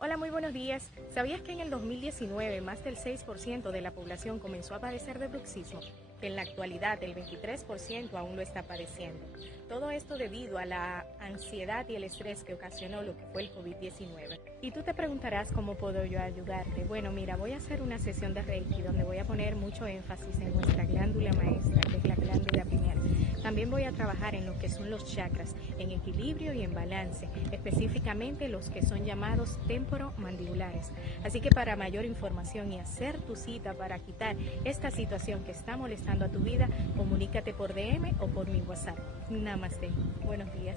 Hola, muy buenos días. ¿Sabías que en el 2019 más del 6% de la población comenzó a padecer de bruxismo? Que en la actualidad el 23% aún lo está padeciendo. Todo esto debido a la ansiedad y el estrés que ocasionó lo que fue el COVID-19. Y tú te preguntarás cómo puedo yo ayudarte. Bueno, mira, voy a hacer una sesión de Reiki donde voy a poner mucho énfasis en nuestra glándula maestra, que es la glándula pineal. También voy a trabajar en lo que son los chakras, en equilibrio y en balance, específicamente los que son llamados temporomandibulares. Así que para mayor información y hacer tu cita para quitar esta situación que está molestando a tu vida, comunícate por DM o por mi WhatsApp. Namaste. Buenos días.